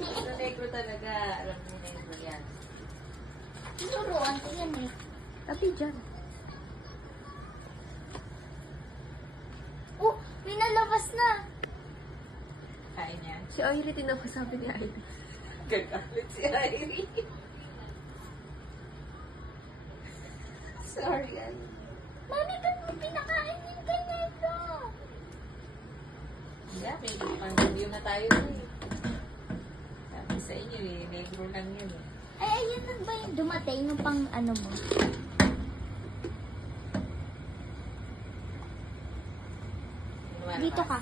Sa negro talaga. Alam mo negro yan. Turuan ko yan eh. Tapi dyan. Oh, pinalabas na. Kain yan. Si Irie, tinapasabi ni Irie. Gagalit si Irie. Sorry, Irie. Mami, ba't mo pinakain yung ganyan to? Yeah, may pang-review na tayo eh. Sabi sa inyo eh, negro lang yun eh. Ay, ayun lang ba yung dumating yung pang ano mo? Dito ka.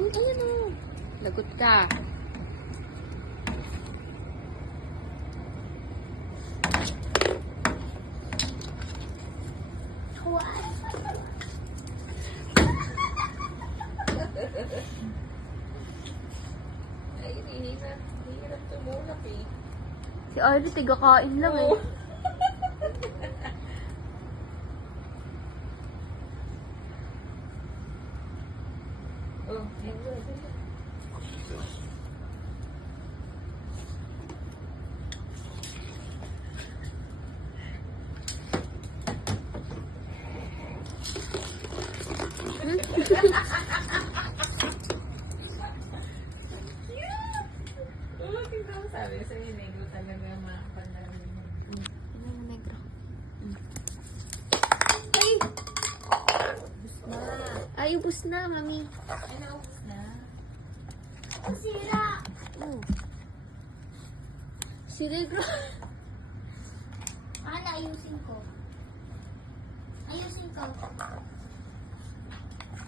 Ayun o. Lagot ka. Kuwan. Ay, hirap tumulak eh. Si Irie, tigakain lang eh. Oh, negro. Sabi sa inyo, negro talaga mga pandami. Ano yung negro? Ay! Ay, ubus na, mami. Ay, naubos na. Ang sira. Oh. Si negro. Ayusin ko. Ayusin ko.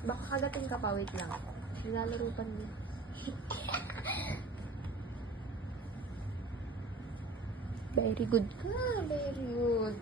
Baka kagatin ka pa, wait lang. Nilalaro pa niya. Very good ka, very good.